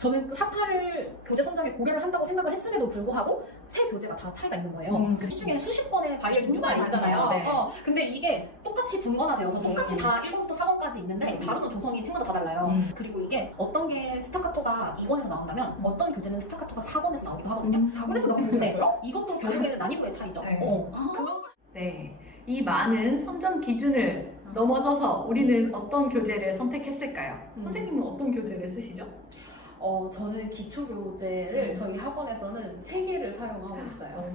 저는 그 3파를 교재 선정에 고려를 한다고 생각을 했음에도 불구하고 세 교재가 다 차이가 있는 거예요. 그 중에 수십 건의 바이엘 종류가 있잖아요. 네. 근데 이게 똑같이 분권화되어서 똑같이 다 1권부터 4권까지 있는데 다루는 조성이 층마다 다 달라요. 그리고 이게 어떤 게 스타카토가 2권에서 나온다면 어떤 교재는 스타카토가 4권에서 나오기도 하거든요. 4권에서 나오는 네. 이것도 결국에는 난이도의 차이죠. 네. 이 많은 선정 기준을 넘어서서 우리는 어떤 교재를 선택했을까요? 선생님은 어떤 교재를 쓰시죠? 저는 기초교재를 저희 학원에서는 3개를 사용하고 있어요.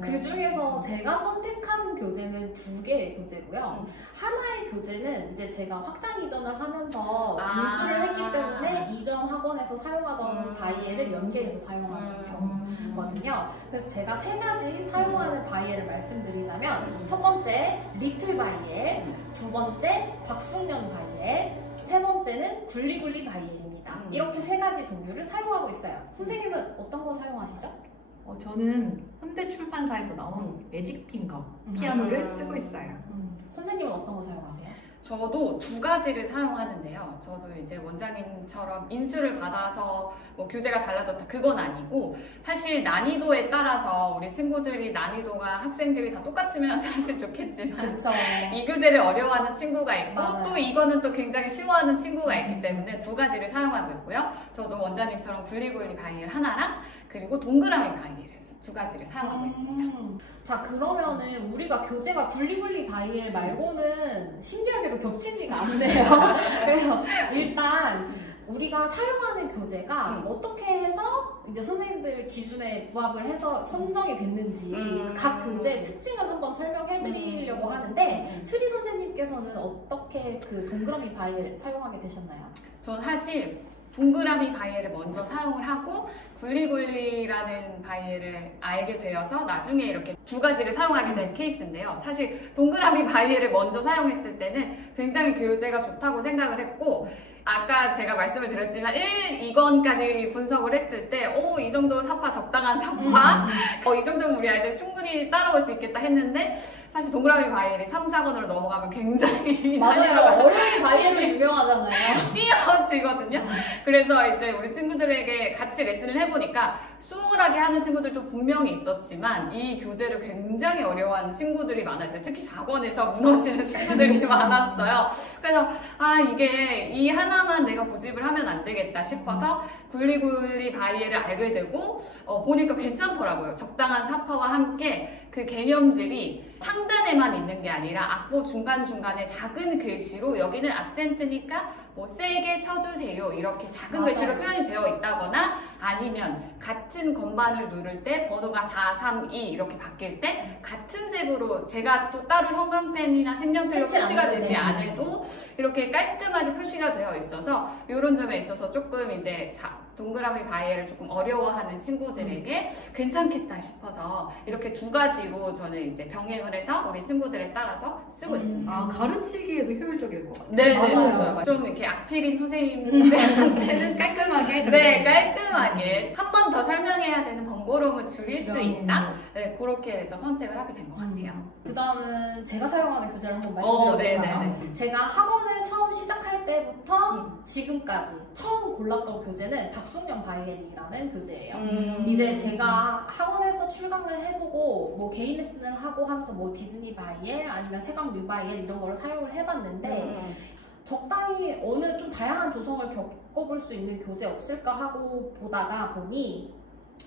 그 중에서 제가 선택한 교재는 2개의 교재고요. 하나의 교재는 이제 제가 확장 이전을 하면서 인수를 했기 때문에 이전 학원에서 사용하던 바이엘을 연계해서 사용하는 경우거든요. 그래서 제가 3가지 사용하는 바이엘을 말씀드리자면 첫 번째 리틀 바이엘, 두 번째 박숙면 바이엘, 세 번째는 굴리굴리 바이엘입니다. 이렇게 3가지 종류를 사용하고 있어요. 선생님은 어떤 거 사용하시죠? 저는 현대 출판사에서 나온 매직 핑거 피아노를 쓰고 있어요. 선생님은 어떤 거 사용하세요? 저도 2가지를 사용하는데요. 저도 이제 원장님처럼 인수를 받아서 뭐 교재가 달라졌다 그건 아니고 사실 난이도에 따라서 우리 친구들이 난이도가 학생들이 다 똑같으면 사실 좋겠지만 그쵸. 이 교재를 어려워하는 친구가 있고 맞아요. 또 이거는 또 굉장히 쉬워하는 친구가 있기 때문에 2가지를 사용하고 있고요. 저도 원장님처럼 굴리굴리 바이엘 하나랑 그리고 동그라미 바이엘을 2가지를 사용하고 있습니다. 자, 그러면은 우리가 교재가 굴리굴리 바이엘 말고는 신기하게도 겹치지가 않네요. 그래서 일단 우리가 사용하는 교재가 어떻게 해서 이제 선생님들 기준에 부합을 해서 선정이 됐는지 각 교재의 특징을 한번 설명해 드리려고 하는데 스리 선생님께서는 어떻게 그 동그라미 바이엘 사용하게 되셨나요? 전 사실 동그라미 바이엘을 먼저 사용을 하고 굴리굴리라는 바이엘을 알게 되어서 나중에 이렇게 2가지를 사용하게 된 케이스인데요. 사실 동그라미 바이엘을 먼저 사용했을 때는 굉장히 교재가 좋다고 생각을 했고 아까 제가 말씀을 드렸지만 1, 2권까지 분석을 했을 때 이 정도 사파 적당한 사파 이 정도면 우리 아이들 충분히 따라올 수 있겠다 했는데 사실 동그라미 바이엘이 3, 4권으로 넘어가면 굉장히 맞아요. 어려운 바이엘로 유명하잖아요. 띄어지거든요. 그래서 이제 우리 친구들에게 같이 레슨을 해보니까 수월하게 하는 친구들도 분명히 있었지만 이 교재를 굉장히 어려워하는 친구들이 많았어요. 특히 4권에서 무너지는 친구들이 많았어요. 그래서 이게 이 하나만 내가 고집을 하면 안 되겠다 싶어서 굴리굴리 바이엘을 알게 되고 보니까 괜찮더라고요. 적당한 사파와 함께 그 개념들이 상단에만 있는 게 아니라 악보 중간중간에 작은 글씨로 여기는 악센트니까 뭐 세게 쳐주세요 이렇게 작은 글씨로 표현이 되어 있다거나 아니면 같은 건반을 누를 때 번호가 4, 3, 2 이렇게 바뀔 때 같은 색으로 제가 또 따로 형광펜이나 색연필로 표시가 되지 않아도 이렇게 깔끔하게 표시가 되어 있어서 이런 점에 있어서 조금 이제 동그라미 바이엘을 조금 어려워하는 친구들에게 괜찮겠다 싶어서 이렇게 2가지로 저는 이제 병행을 해서 우리 친구들에 따라서 쓰고 있습니다. 가르치기에도 효율적일 것 같아요. 네, 맞아요. 좀 이렇게 악필인 선생님들한테는 깔끔하게. 네, 깔끔하게 한 번 더 설명해야 되는 번거로움을 줄일 수 있다. 네, 그렇게 해서 선택을 하게 된 것 같아요. 그 다음은 제가 사용하는 교재를 한번 말씀드려볼까요? 제가 학원을 처음 시작할 때부터 지금까지 처음 골랐던 교재는 박숙면 바이엘이라는 교재예요. 이제 제가 학원에서 출강을 해보고 뭐 개인 레슨을 하고 하면서 뭐 디즈니 바이엘 아니면 세강 뉴 바이엘 이런 거를 사용을 해봤는데 적당히 어느 좀 다양한 조성을 겪어볼 수 있는 교재 없을까 하고 보다가 보니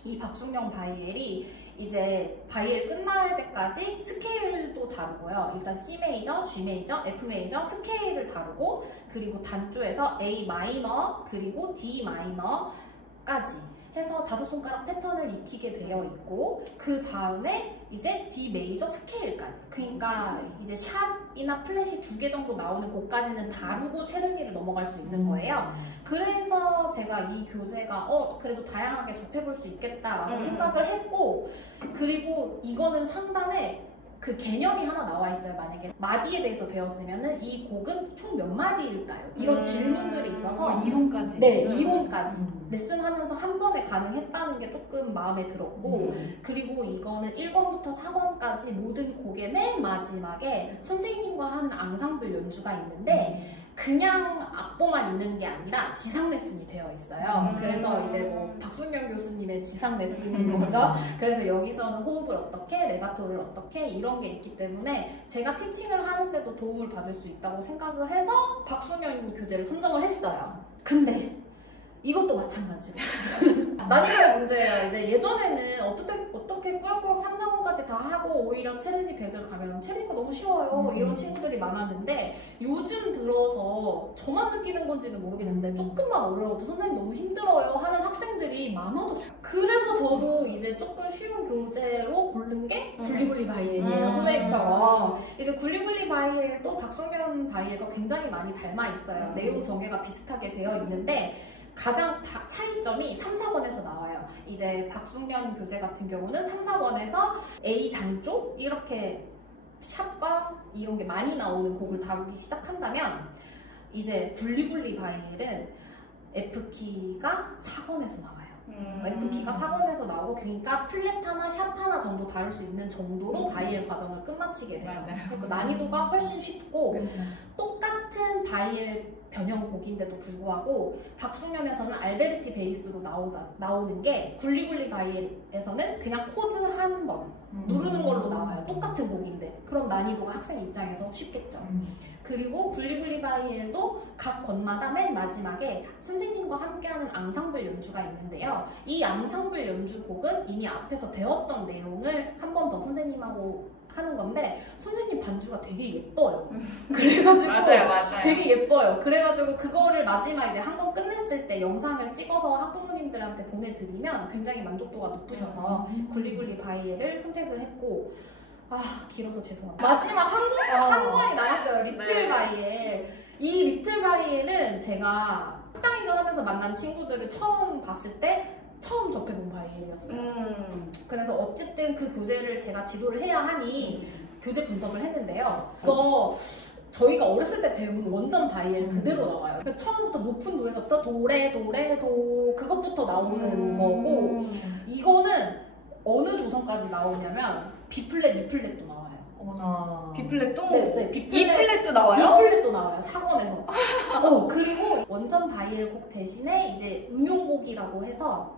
이 박숙면 바이엘이 이제 바이엘 끝날 때까지 스케일도 다르고요. 일단 C 메이저, G 메이저, F 메이저 스케일을 다루고 그리고 단조에서 A 마이너 그리고 D 마이너까지 해서 5손가락 패턴을 익히게 되어 있고 그 다음에 이제 D 메이저 스케일까지 그러니까 이제 샵이나 플랫이 2개 정도 나오는 곳까지는 다루고 체르니를 넘어갈 수 있는 거예요. 그래서 제가 이 교재가 그래도 다양하게 접해볼 수 있겠다라고 생각을 했고 그리고 이거는 상단에 그 개념이 하나 나와 있어요. 만약에 마디에 대해서 배웠으면은 이 곡은 총 몇 마디일까요? 이런 질문들이 있어서 이론까지. 네, 이론까지. 레슨하면서 한 번에 가능했다는 게 조금 마음에 들었고 그리고 이거는 1권부터 4권까지 모든 곡의 맨 마지막에 선생님과 하는 앙상블 연주가 있는데 그냥 악보만 있는 게 아니라 지상 레슨이 되어 있어요. 그래서 이제 뭐 박순영 교수님의 지상 레슨인 거죠. 그래서 여기서는 호흡을 어떻게, 레가토를 어떻게 이런 게 있기 때문에 제가 티칭을 하는데도 도움을 받을 수 있다고 생각을 해서 박순영 교재를 선정을 했어요. 근데 이것도 마찬가지로 난이도의 문제예요. 이제 예전에는 어떻게 꾸역꾸역 3, 4권까지 다 하고 오히려 체르니 100을 가면 체르니가 너무 쉬워요 이런 친구들이 많았는데 요즘 들어서 저만 느끼는 건지는 모르겠는데 조금만 어려워도 선생님 너무 힘들어요 하는 학생들이 많아졌어요. 그래서 저도 이제 조금 쉬운 교재로 고른 게 굴리굴리 바이엘이에요. 선생님처럼 이제 굴리굴리 바이엘도 박성현 바이엘과 굉장히 많이 닮아 있어요. 내용 전개가 비슷하게 되어 있는데 가장 차이점이 3, 4권에서 나와요. 이제 박순년 교재 같은 경우는 3, 4권에서 A 장조 이렇게 샵과 이런 게 많이 나오는 곡을 다루기 시작한다면 이제 굴리굴리 바이엘은 F키가 4권에서 나와요. F키가 4권에서 나오고 그러니까 플랫 하나, 샵 하나 정도 다룰 수 있는 정도로 바이엘 과정을 끝마치게 돼요. 그러니까 난이도가 훨씬 쉽고 똑같은 바이엘 변형곡인데도 불구하고 박순년에서는 알베르티 베이스로 나오는 게 굴리굴리 바이엘에서는 그냥 코드 한 번 누르는 걸로 나와요. 똑같은 곡인데 그럼 난이도가 학생 입장에서 쉽겠죠. 그리고 굴리굴리 바이엘도 각 권마다 맨 마지막에 선생님과 함께하는 앙상블 연주가 있는데요. 이 앙상블 연주곡은 이미 앞에서 배웠던 내용을 한 번 더 선생님하고 하는 건데 선생님 반주가 되게 예뻐요. 그래가지고 맞아요. 되게 예뻐요. 그래가지고 그거를 마지막 이제 한 번 끝냈을 때 영상을 찍어서 학부모님들한테 보내드리면 굉장히 만족도가 높으셔서 굴리굴리 바이엘을 선택을 했고 길어서 죄송합니다. 마지막 한 권이 남았어요. 리틀 바이엘. 이 리틀 바이엘은 제가 학장이전 하면서 만난 친구들을 처음 봤을 때 처음 접해본 바이엘이었어요. 그래서 어쨌든 그 교재를 제가 지도를 해야 하니 교재 분석을 했는데요. 이거 저희가 어렸을 때 배운 원전 바이엘 그대로 나와요. 그러니까 처음부터 높은 도에서부터 도레, 도 그것부터 나오는 거고 이거는 어느 조선까지 나오냐면 B플랫, E플랫도 나와요. 어머나. B플랫도? 네, E플랫도 나와요? E플랫도 나와요. 4권에서. 그리고 원전 바이엘 곡 대신에 이제 응용곡이라고 해서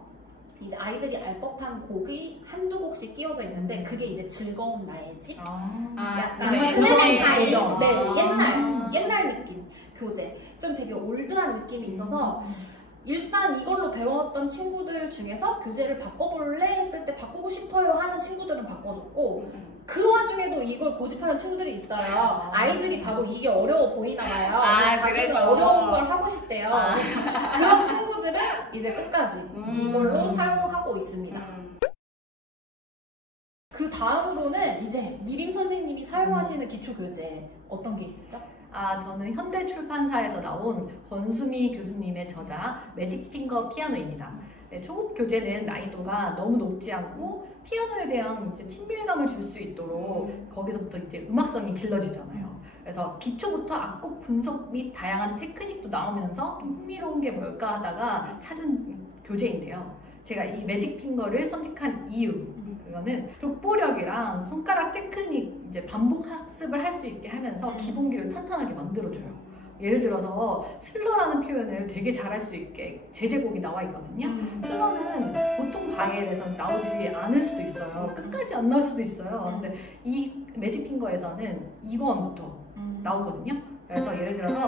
이제 아이들이 알 법한 곡이 한두 곡씩 끼워져 있는데 그게 이제 즐거운 나의 집? 약간 그런 네, 옛날 느낌 교재. 좀 되게 올드한 느낌이 있어서 일단 이걸로 배웠던 친구들 중에서 교재를 바꿔볼래 했을 때 바꾸고 싶어요 하는 친구들은 바꿔줬고 그 와중에도 이걸 고집하는 친구들이 있어요. 아이들이 봐도 이게 어려워 보이나 봐요. 자기는 어려운 걸 하고 싶대요. 그런 친구들은 이제 끝까지 이걸로 사용하고 있습니다. 그 다음으로는 이제 미림 선생님이 사용하시는 기초 교재 어떤 게 있었죠? 저는 현대출판사에서 나온 권수미 교수님의 저자 매직핑거 피아노입니다. 네, 초급 교재는 난이도가 너무 높지 않고 피아노에 대한 이제 친밀감을 줄 수 있도록 거기서부터 이제 음악성이 길러지잖아요. 그래서 기초부터 악곡 분석 및 다양한 테크닉도 나오면서 흥미로운 게 뭘까 하다가 찾은 교재인데요. 제가 이 매직핑거를 선택한 이유 그거는 족보력이랑 손가락 테크닉 이제 반복 학습을 할 수 있게 하면서 기본기를 탄탄하게 만들어줘요. 예를 들어서 슬러라는 표현을 되게 잘할 수 있게 제제곡이 나와 있거든요. 슬러는 보통 바이엘에서 나오지 않을 수도 있어요. 끝까지 안 나올 수도 있어요. 근데 이 매직핑거에서는 2권부터 나오거든요. 그래서 예를 들어서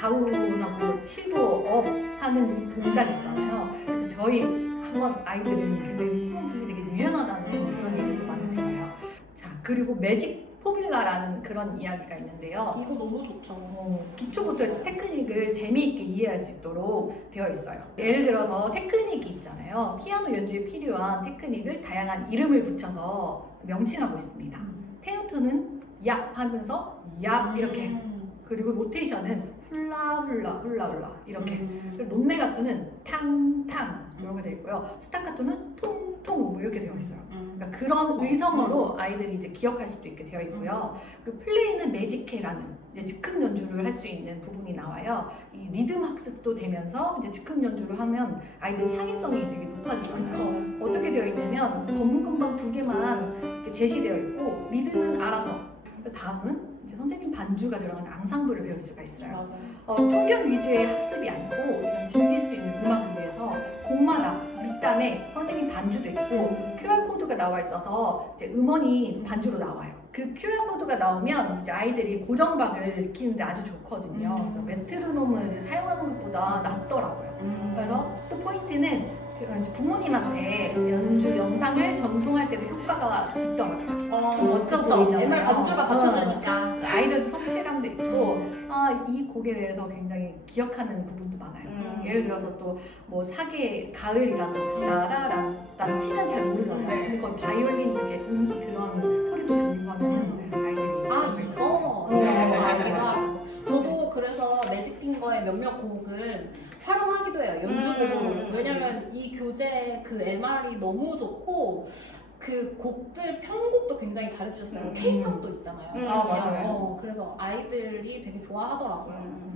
다운하고 치고 업 하는 동작 있잖아요. 그래서 저희 학원 아이들은 굉장히 손목이 되게 유연하다는 그런 얘기도 많이 들어요. 자, 그리고 매직 포뮬라라는 그런 이야기가 있는데요. 이거 너무 좋죠. 기초부터 테크닉을 재미있게 이해할 수 있도록 되어 있어요. 예를 들어서 테크닉이 있잖아요. 피아노 연주에 필요한 테크닉을 다양한 이름을 붙여서 명칭하고 있습니다. 테누트는 얍 하면서 얍 이렇게 그리고 로테이션은 훌라 훌라 훌라 훌라 이렇게. 그리고 론레가토는 탕탕 이렇게 되어 있고요. 스타카토는 통통 뭐 이렇게 되어 있어요. 그러니까 그런 의성어로 아이들이 이제 기억할 수도 있게 되어 있고요. 그리고 플레이는 매직해라는 이제 즉흥 연주를 할 수 있는 부분이 나와요. 이 리듬 학습도 되면서 이제 즉흥 연주를 하면 아이들 창의성이 되게 높아지잖아요. 어떻게 되어 있냐면 건반 2개만 이렇게 제시되어 있고 리듬은 알아서. 다음은 이제 선생님 반주가 들어가는 앙상블을 배울 수가 있어요. 총격 위주의 학습이 아니고 즐길 수 있는 음악을 위해서 곡마다 밑단에 선생님 반주도 있고 QR코드가 나와 있어서 이제 음원이 반주로 나와요. 그 QR코드가 나오면 이제 아이들이 고정박을 익히는데 아주 좋거든요. 그래서 메트로놈을 이제 사용하는 것보다 낫더라고요. 그래서 또 포인트는 부모님한테 연주 영상을 전송할 때도 효과가 있더라고요. 좀 멋져 보이잖아요. 옛날 반주가 받쳐주니까 아이들도 성취감도 있고 이 곡에 대해서 굉장히 기억하는 부분도 많아요. 예를 들어서 또 뭐 사계 가을이라도 라라라 난 치면 잘 모르잖아요. 근데 그걸 바이올린 이렇게 그런 소리도 들리고 하면 아이들이 이거 저도 그래서 매직핑거의 몇몇 곡은 활용하기도 해요. 연주곡으로. 왜냐면 이 교재 그 MR이 너무 좋고 그 곡들 편곡도 굉장히 잘해주셨어요. 케이팝도 있잖아요. 맞아요. 그래서 아이들이 되게 좋아하더라고요.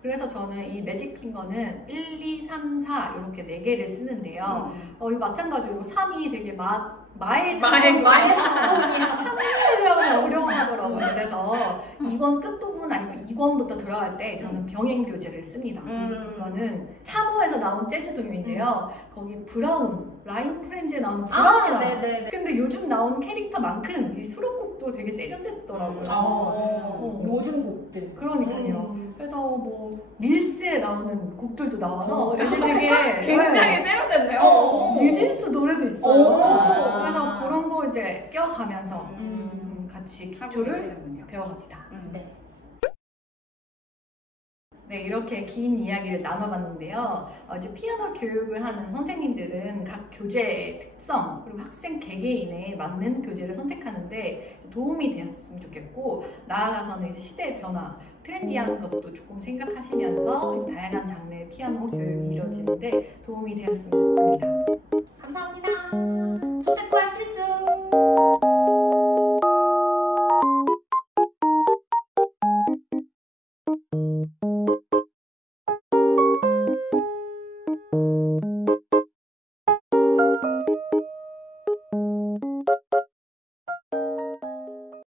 그래서 저는 이 매직핑거는 1, 2, 3, 4 이렇게 4개를 쓰는데요. 이거 마찬가지로 3이 되게 마의 3을 어려워하더라고요. 그래서 2권 끝부분 아니면 2권부터 들어갈 때 저는 병행 교재를 씁니다. 이거는 3호에서 나온 재즈 동요인데요. 거기 브라운, 라인 프렌즈에 나오는 브라운. 네네네. 근데 요즘 나온 캐릭터만큼 이 수록곡도 되게 세련됐더라고요. 요즘 곡들. 그러니까요. 그래서 뭐 릴스에 나오는 곡들도 나와서 애들 되게 굉장히 세련됐네요. 뉴진스 노래도 있어요. 그래서 그런 거 이제 껴가면서 같이 기초를 배워갑니다. 네, 이렇게 긴 이야기를 나눠봤는데요. 이제 피아노 교육을 하는 선생님들은 각 교재의 특성 그리고 학생 개개인에 맞는 교재를 선택하는데 도움이 되었으면 좋겠고 나아가서는 이제 시대의 변화, 트렌디한 것도 조금 생각하시면서 다양한 장르의 피아노 교육이 이루어지는데 도움이 되었으면 합니다.